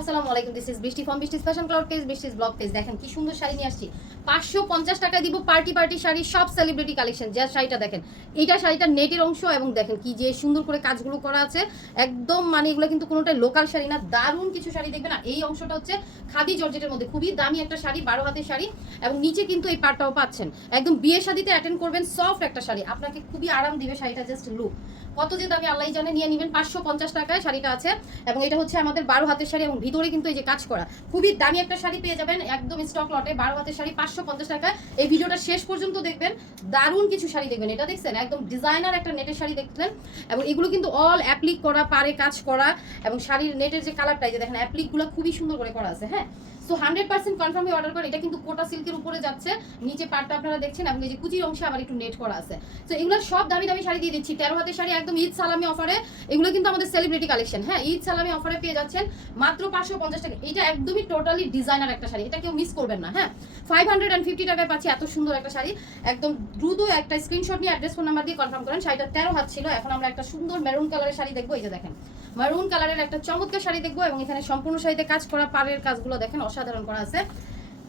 আসসালামু আলাইকুম, this is বৃষ্টি from বৃষ্টিস fashion cloud page, বৃষ্টিস blog page. দেখেন কি সুন্দর শাড়ি নিয়ে আসছি। 550 টাকায় দিব পার্টি শাড়ি, সব সেলিব্রিটি কালেকশন। যে শাড়িটা দেখেন, এইটা শাড়িটা নেটের অংশ এবং দেখেন কি যে সুন্দর করে কাজগুলো করা আছে একদম, মানে এগুলো কিন্তু কোনোটাই লোকাল শাড়ি না, দারুণ কিছু শাড়ি দেখবেন। আর এই অংশটা হচ্ছে খাদি জর্জেটের মধ্যে, খুবই দামি একটা শাড়ি, 12 হাতের শাড়ি এবং নিচে কিন্তু এই পাটটাও পাচ্ছেন। একদম বিয়ে শাদিতে অ্যাটেন্ড করবেন, সফট একটা শাড়ি, আপনাকে খুবই আরাম দিবে শাড়িটা। জাস্ট লুক কত যে দামি আল্লাহ জানে, নিয়ে নেবেন। 550 টাকায় শাড়িটা আছে এবং এটা হচ্ছে আমাদের 12 হাতের শাড়ি এবং ভিতরে কিন্তু এই যে কাজ করা, খুবই দামি একটা শাড়ি পেয়ে যাবেন একদম স্টক লটে। 12 হাতের শাড়ি 550 টাকায়। এই ভিডিওটা শেষ পর্যন্ত দেখবেন, দারুণ কিছু শাড়ি দেখবেন। এটা দেখছেন একদম ডিজাইনার একটা নেটের শাড়ি দেখছেন এবং এগুলো কিন্তু অল অ্যাপ্লিক করা, পারে কাজ করা এবং শাড়ির নেটের যে কালারটা যে দেখেন অ্যাপ্লিকগুলো খুবই সুন্দর করে করা আছে। হ্যাঁ, সো 100% কনফার্ম হয়ে অর্ডার করেন। এটা কিন্তু কোটা সিল্কের উপরে যাচ্ছে, নিচে পাটটা আপনারা দেখছেন এবং এই যে কুচির অংশে আবার একটু নেট করা আছে। তো এগুলো সব দামি দামি শাড়ি দিয়ে দিচ্ছি। 13 হাতের শাড়ি একদম ঈদ সালামি অফারে, এগুলো কিন্তু আমাদের সেলিব্রিটি কালেকশন। হ্যাঁ, ঈদ সালামি অফারে পেয়ে যাচ্ছেন মাত্র 550 টাকা। এটা একদমই টোটালি ডিজাইনার একটা শাড়ি, এটা কেউ মিস করবেন না। হ্যাঁ, 550 টাকায় পাচ্ছি এত সুন্দর একটা শাড়ি। একদম দ্রুত একটা স্ক্রিনশট নিয়ে অ্যাড্রেস ফোন নাম্বার দিয়ে কনফার্ম করেন। শাড়িটা 13 হাত ছিল। এখন আমরা একটা সুন্দর মেরুন কালারের শাড়ি দেখবো। এই যে দেখেন মারুন কালারের একটা চমৎকার শাড়ি দেখবো এবং এখানে সম্পূর্ণ শাড়িতে কাজ করা, পাড়ের কাজগুলো দেখেন অসাধারণ করা আছে।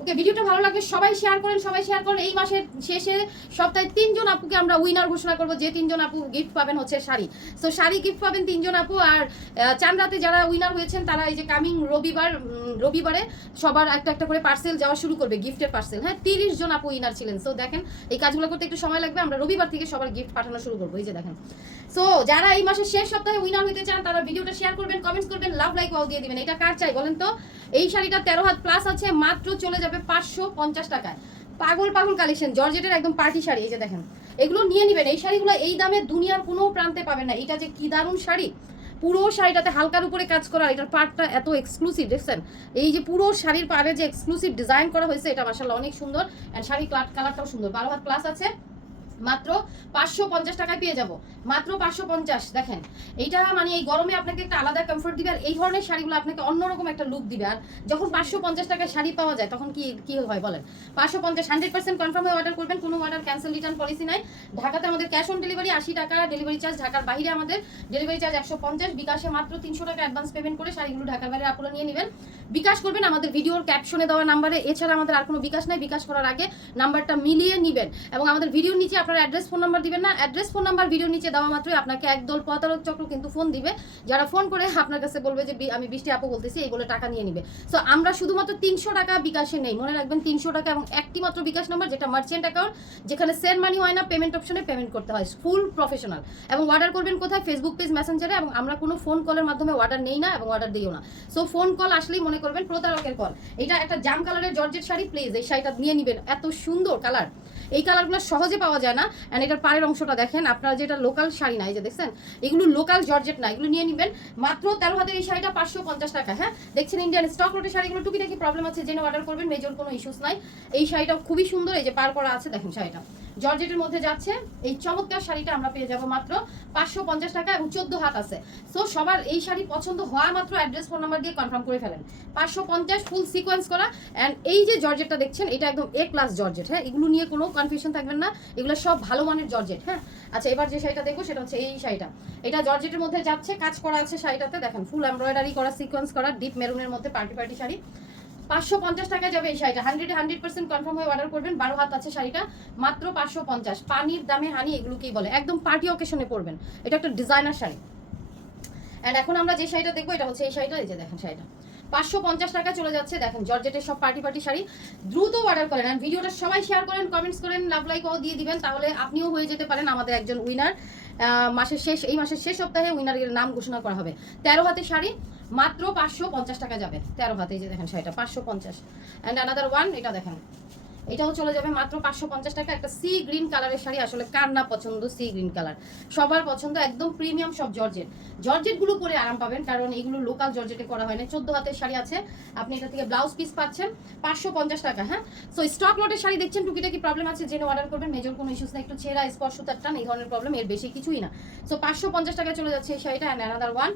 ওকে, ভিডিওটা ভালো লাগলে সবাই শেয়ার করেন, সবাই শেয়ার করেন। এই মাসের শেষে সপ্তাহে 3 জন আপুকে আমরা উইনার ঘোষণা করবো, যে 3 জন আপু গিফট পাবেন হচ্ছে শাড়ি। সো শাড়ি গিফট পাবেন 3 জন আপু। আর চান রাতে যারা উইনার হয়েছেন তারা এই যে কামিং রবিবারে সবার একটা একটা করে পার্সেল যাওয়া শুরু করবে, গিফটের পার্সেল। হ্যাঁ, 30 জন আপু উইনার ছিলেন। সো দেখেন এই কাজগুলো করতে একটু সময় লাগবে, আমরা রবিবার থেকে সবার গিফট পাঠানো শুরু করবো। এই যে দেখেন, সো যারা এই মাসের শেষ সপ্তাহে উইনার হইতে চান তারা ভিডিওটা শেয়ার করবেন, কমেন্টস করবেন, লাভ লাইক ওয়াও দিয়ে দিবেন। এটা কার চাই বলেন তো? এই শাড়িটা 13 হাত প্লাস আছে, মাত্র চলে যাবে 550 টাকায়। পাগল কালেকশন, জর্জেটের একদম পার্টি শাড়ি। এই যে দেখেন, এগুলো নিয়ে নেবেন। এই শাড়িগুলো এই দামে দুনিয়ার কোনো প্রান্তে পাবেন না। এটা যে কি দারুণ শাড়ি, পুরো শাড়িটাতে হালকার উপরে কাজ করা, এটার পাড়টা এত এক্সক্লুসিভ দেখছেন। এই যে পুরো শাড়ির পাড়ে যে এক্সক্লুসিভ ডিজাইন করা হয়েছে, এটা মাশাআল্লাহ অনেক সুন্দর। এন্ড শাড়ি কালারটাও সুন্দর। 12 হাত প্লাস আছে, মাত্র 550 টাকায় পেয়ে যাব, মাত্র 550। দেখেন এইটা মানে এই গরমে আপনাকে একটা আলাদা কমফোর্ট দিবে। আর এই ধরনের শাড়িগুলো আপনাকে অন্যরকম একটা লুক দিবে। আর যখন 550 টাকায় শাড়ি পাওয়া যায় তখন কি হয় বলেন? 550 100% কনফার্ম হয়ে অর্ডার করবেন, কোনো অর্ডার ক্যান্সেল রিটার্ন পলিসি নাই। ঢাকাতে আমাদের ক্যাশ অন ডেলিভারি 80 টাকা ডেলিভারি চার্জ, ঢাকার বাইরে আমাদের ডেলিভারি চার্জ 150। বিকাশে মাত্র 300 টাকা অ্যাডভান্স পেমেন্ট করে শাড়িগুলো ঢাকার বাইরে আপনারা নিয়ে নেবেন। বিকাশ করবেন আমাদের ভিডিওর ক্যাপশনে দেওয়া নাম্বারে, এছাড়া আমাদের আর কোনো বিকাশ নাই। বিকাশ করার আগে নাম্বারটা মিলিয়ে নেবেন এবং আমাদের ভিডিওর নিচে আপনারা অ্যাড্রেস ফোন নাম্বার দিবেন না। অ্যাড্রেস ফোন নাম্বার ভিডিওর নিচে দেওয়া মাত্রই আপনাকে একদল প্রতারক চক্র কিন্তু ফোন দিবে, যারা ফোন করে আপনার কাছে বলবে যে আমি বৃষ্টি আপু বলতেছি, এই বলে টাকা নিয়ে নিবে। সো আমরা শুধুমাত্র 300 টাকা বিকাশে নেই, মনে রাখবেন 300 টাকা এবং একটি মাত্র বিকাশ নাম্বার, যেটা মার্চেন্ট অ্যাকাউন্ট, যেখানে সেন্ড মানি হয় না, পেমেন্ট অপশনে পেমেন্ট করতে হয়, ফুল প্রফেশনাল। এবং অর্ডার করবেন কোথায়? ফেসবুক পেজ, মেসেঞ্জারে। এবং আমরা কোনো ফোন কলের মাধ্যমে অর্ডার নেই না এবং অর্ডার দিইও না। সো ফোন কল আসলেই মনে করবেন প্রতারকের কল। এটা একটা জাম কালারের জর্জেট শাড়ি, প্লিজ এই শাড়িটা নিয়ে নেবেন, এত সুন্দর কালার। এই কালারগুলো সহজে পাওয়া যায় না। অ্যান্ড এটার পাড়ের অংশটা দেখেন, আপনারা যেটা লোকাল শাড়ি না, এই যে দেখছেন এগুলো লোকাল জর্জেট না, এগুলো নিয়ে নেবেন মাত্র 13 হাতের এই শাড়িটা 550 টাকা। হ্যাঁ, দেখছেন ইন্ডিয়ান স্টক লটের শাড়িগুলো টুকিটাকি প্রবলেম আছে, জেনে অর্ডার করবেন, মেজর কোনো ইস্যুস নাই। এই শাড়িটা খুবই সুন্দর, এই যে পার করা আছে দেখেন, শাড়িটা জর্জেটের মধ্যে যাচ্ছে। এই চমৎকার শাড়িটা আমরা পেয়ে যাব মাত্র 550 টাকা এবং 14 হাত আছে। সো সবার এই শাড়ি পছন্দ হওয়া মাত্র অ্যাড্রেস ফোন নাম্বার দিয়ে কনফার্ম করে ফেলেন। 550 ফুল সিকোয়েন্স করা। অ্যান্ড এই যে জর্জেটটা দেখছেন, এটা একদম A+ জর্জেট। হ্যাঁ, এগুলো নিয়ে কোনো কনফিউশন থাকবেন না, এগুলো সব ভালো মানের জর্জেট। হ্যাঁ, আচ্ছা এবার যে শাড়িটা দেখবো সেটা হচ্ছে এই শাড়িটা। এটা জর্জেটের মধ্যে যাচ্ছে, কাজ করা আছে শাড়িটাতে, দেখেন ফুল এমব্রয়ডারি করা, সিকোয়েন্স করা, ডিপ মেরুনের মধ্যে পার্টি শাড়ি। 550 টাকায় যাবে এই শাড়িটা। 100% কনফার্ম হয়ে অর্ডার করবেন। 12 হাত আছে শাড়িটা, মাত্র 550। পানির দামে হানি, এগুলোকেই বলে। একদম পার্টি অকেশনে পরবেন, এটা একটা ডিজাইনার শাড়ি। অ্যান্ড এখন আমরা যে শাড়িটা দেখবো এটা হচ্ছে এই শাড়িটা। এই যে দেখেন শাড়িটা 550 টাকা চলে যাচ্ছে। দেখেন জর্জেটের সব পার্টি শাড়ি, দ্রুত অর্ডার করেন। আর ভিডিওটা সবাই শেয়ার করেন, কমেন্টস করেন, লাভ লাইক ও দিয়ে দিবেন, তাহলে আপনিও হয়ে যেতে পারেন আমাদের একজন উইনার। এই মাসের শেষ সপ্তাহে উইনারের নাম ঘোষণা করা হবে। 13 হাতের শাড়ি মাত্র 550 টাকা যাবে। 13 হাতে এই যে দেখেন শাড়িটা 550। অ্যান্ড আনাদার ওয়ান, এটা দেখেন, এটাও চলে যাবে মাত্র 550 টাকা। একটা সি গ্রিন কালারের শাড়ি, আসলে কার না পছন্দ সি গ্রিন কালার, সবার পছন্দ। একদম প্রিমিয়াম সব জর্জেটগুলো পরে আরাম পাবেন, কারণ এগুলো লোকাল জর্জেটে করা হয় না। 14 হাতের শাড়ি আছে, আপনি এটা থেকে ব্লাউজ পিস পাচ্ছেন 550 টাকা। হ্যাঁ, সো স্টক লটের শাড়ি দেখছেন, টুকিটাকি প্রবলেম আছে, জেনে অর্ডার করবেন, মেজর কোনো ইস্যুস না। একটু ছেঁড়া, স্পর্শ, টান, এই ধরনের প্রবলেম, এর বেশি কিছুই না। সো 550 টাকা চলে যাচ্ছে এই শাড়িটা। অ্যান্ড অ্যানাদার ওয়ান,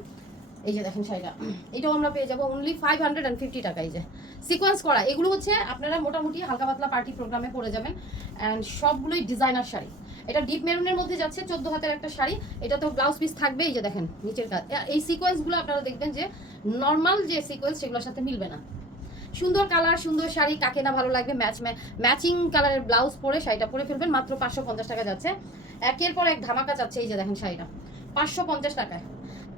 এই যে দেখেন শাড়িটা, এটাও আমরা পেয়ে যাবো অনলি 550 টাকা। এই যে সিকোয়েন্স করা, এগুলো হচ্ছে আপনারা মোটামুটি হালকা পাতলা পার্টি প্রোগ্রামে পরে যাবেন, অ্যান্ড সবগুলোই ডিজাইনার শাড়ি। এটা ডিপ মেরুনের মধ্যে যাচ্ছে, 14 হাতের একটা শাড়ি, এটা তো ব্লাউজ পিস থাকবে। এই যে দেখেন নিচের কাজ, এই সিকোয়েন্সগুলো আপনারা দেখবেন যে নর্মাল যে সিকোয়েন্স সেগুলোর সাথে মিলবে না। সুন্দর কালার, সুন্দর শাড়ি, কাকে না ভালো লাগবে। ম্যাচিং কালারের ব্লাউজ পরে শাড়িটা পরে ফেলবেন, মাত্র 550 টাকা যাচ্ছে। একের পর এক ধামাকা যাচ্ছে। এই যে দেখেন শাড়িটা 550 টাকায়,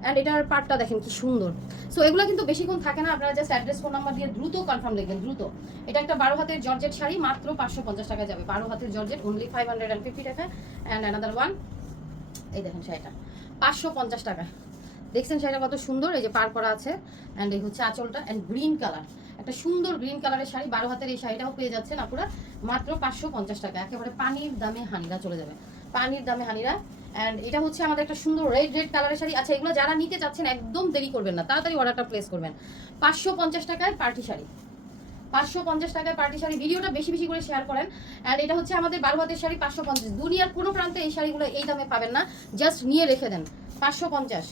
অ্যান্ড এটার পার্টটা দেখেন কি সুন্দর। সো এগুলো কিন্তু বেশিক্ষণ থাকে না, আপনারা জাস্ট অ্যাড্রেস ফোন নাম্বার দিয়ে দ্রুত কনফার্ম লিখবেন, দ্রুত। এটা একটা 12 হাতের জর্জেট শাড়ি, মাত্র 550 টাকা যাবে। 12 হাতের জর্জেট অনলি 550 টাকা। অ্যান্ড অ্যানাদার ওয়ান, এই দেখেন শাড়িটা 550 টাকা। দেখছেন শাড়িটা কত সুন্দর, এই যে পার করা আছে, অ্যান্ড এই হচ্ছে আঁচলটা, অ্যান্ড গ্রিন কালার, একটা সুন্দর গ্রিন কালারের শাড়ি। 12 হাতের এই শাড়িটাও পেয়ে যাচ্ছেন আপনারা মাত্র 550 টাকা। একেবারে পানির দামে হানিরা চলে যাবে, পানির দামে হানিরা। অ্যান্ড এটা হচ্ছে আমাদের একটা সুন্দর রেড কালারের শাড়ি। আচ্ছা, এগুলো যারা নিতে চাচ্ছেন একদম দেরি করবেন না, তাড়াতাড়ি অর্ডারটা প্লেস করবেন। 550 টাকায় পার্টি শাড়ি, 550 টাকায় পার্টি শাড়ি। ভিডিওটা বেশি বেশি করে শেয়ার করেন। অ্যান্ড এটা হচ্ছে আমাদের 12 হাতের শাড়ি, 550। দুনিয়ার কোনো প্রান্তে এই শাড়িগুলো এই দামে পাবেন না, জাস্ট নিয়ে রেখে দেন। 550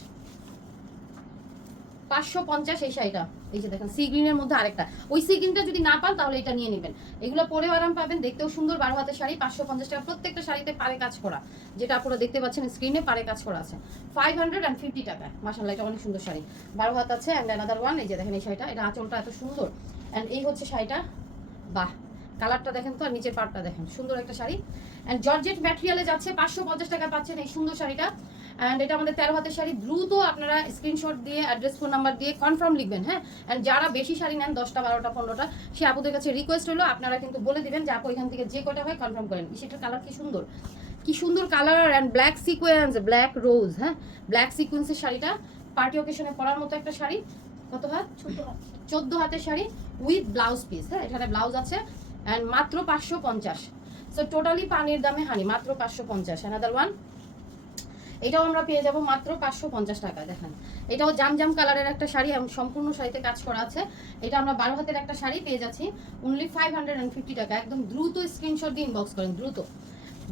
এই শাড়িটা। এই যে দেখেন সি গ্রিনের মধ্যে আরেকটা, ওই সি গ্রিনটা যদি না পান তাহলে এটা নিয়ে নেবেন। এগুলো পরেও আরাম পাবেন, দেখতেও সুন্দর। 12 হাতের শাড়ি 550 টাকা। প্রত্যেকটা শাড়িতে পারে কাজ করা, যেটা আপনারা দেখতে পাচ্ছেন স্ক্রিনে, পারে কাজ করা আছে। 550 টাকা। মাশাআল্লাহ, এটা অনেক সুন্দর শাড়ি, 12 হাত আছে। অ্যান্ড অ্যানাদার ওয়ান, এই যে দেখেন এই শাড়িটা, এটা আঁচলটা এত সুন্দর। অ্যান্ড এই হচ্ছে শাড়িটা, বাহ, কালারটা দেখেন তো, আর নিচের পার্টটা দেখেন, সুন্দর একটা শাড়ি। অ্যান্ড জর্জেট ম্যাটেরিয়ালে যাচ্ছে, 550 টাকা পাচ্ছেন এই সুন্দর শাড়িটা। অ্যান্ড এটা আমাদের 13 হাতের শাড়ি। দ্রুত আপনারা স্ক্রিনশট দিয়ে অ্যাড্রেস ফোন নাম্বার দিয়ে কনফার্ম লিখবেন, হ্যাঁ। অ্যান্ড যারা বেশি শাড়ি নেন, 10টা 12টা 15টা, সে আপুদের কাছে রিকোয়েস্ট হলো আপনারা কিন্তু বলে দিবেন যে আপু এখান থেকে যে কটা হয় কনফার্ম করেন। সেটার কালার কি সুন্দর, কি সুন্দর colour. And black sequence, black rose, হ্যাঁ, ব্ল্যাক সিকোয়েন্সের শাড়িটা পার্টি অকেশনে পরার মতো একটা শাড়ি। কত হাত? 14 হাতের শাড়ি উইথ ব্লাউজ পিস, হ্যাঁ, এখানে ব্লাউজ আছে। অ্যান্ড মাত্র 550। সো টোটালি পানির দামে হানি, মাত্র 550। অ্যানাদার ওয়ান, এটাও আমরা পেয়ে যাব মাত্র 550 টাকা। দেখেন এটাও জাম কালারের একটা শাড়ি এবং সম্পূর্ণ শাড়িতে কাজ করা আছে। এটা আমরা 12 হাতের একটা শাড়ি পেয়ে যাচ্ছি অনলি 550 টাকা। একদম দ্রুত স্ক্রিনশট দিয়ে ইনবক্স করেন, দ্রুত।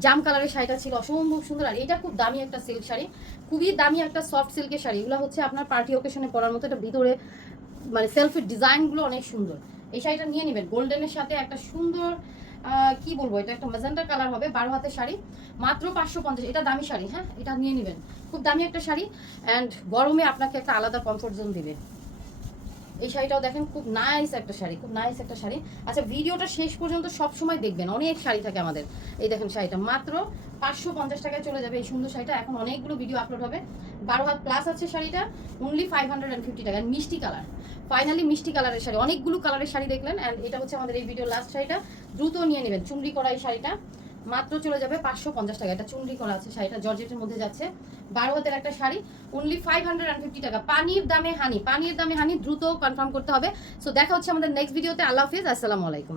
জাম কালারের শাড়িটা ছিল অসম্ভব সুন্দর। আর এটা খুব দামি একটা সিল্ক শাড়ি, খুবই দামি একটা সফট সিল্কের শাড়ি। এগুলো হচ্ছে আপনার পার্টি ওকেশনে পরার মতো। এটা ভিতরে মানে সেলফের ডিজাইনগুলো অনেক সুন্দর। এই শাড়িটা নিয়ে নেবেন, গোল্ডেনের সাথে একটা সুন্দর কি বলবো, এটা একটা ম্যাজেন্টা কালার হবে। 12 হাতের শাড়ি, মাত্র 550। এটা দামি শাড়ি, হ্যাঁ, এটা নিয়ে নেবেন, খুব দামি একটা শাড়ি। অ্যান্ড গরমে আপনাকে একটা আলাদা কমফোর্ট জোন দিবে। এই শাড়িটাও দেখেন, খুব নাইস একটা শাড়ি, খুব নাইস একটা শাড়ি। আচ্ছা, ভিডিওটা শেষ পর্যন্ত সব সময় দেখবেন, অনেক শাড়ি থাকে আমাদের। এই দেখেন শাড়িটা মাত্র 550 টাকায় চলে যাবে এই সুন্দর শাড়িটা। এখন অনেকগুলো ভিডিও আপলোড হবে। 12 হাত প্লাস আছে শাড়িটা, অনলি 550 টাকা। মিষ্টি কালার, ফাইনালি মিষ্টি কালারের শাড়ি। অনেকগুলো কালারের শাড়ি দেখলেন। অ্যান্ড এটা হচ্ছে আমাদের এই ভিডিও লাস্ট শাড়িটা, দ্রুত নিয়ে নেবেন। চুনরি করা এই শাড়িটা মাত্র চলে যাবে 550 টাকা। এটা চুনরি করা আছে শাড়িটা, জর্জেটের মধ্যে যাচ্ছে। 12 হাতের একটা শাড়ি, অনলি 550 টাকা। পানির দামে হানি, পানির দামে হানি, দ্রুত কনফার্ম করতে হবে। সো দেখা হচ্ছে আমাদের নেক্সট ভিডিওতে। আল্লাহ হাফিজ, আসসালামু আলাইকুম।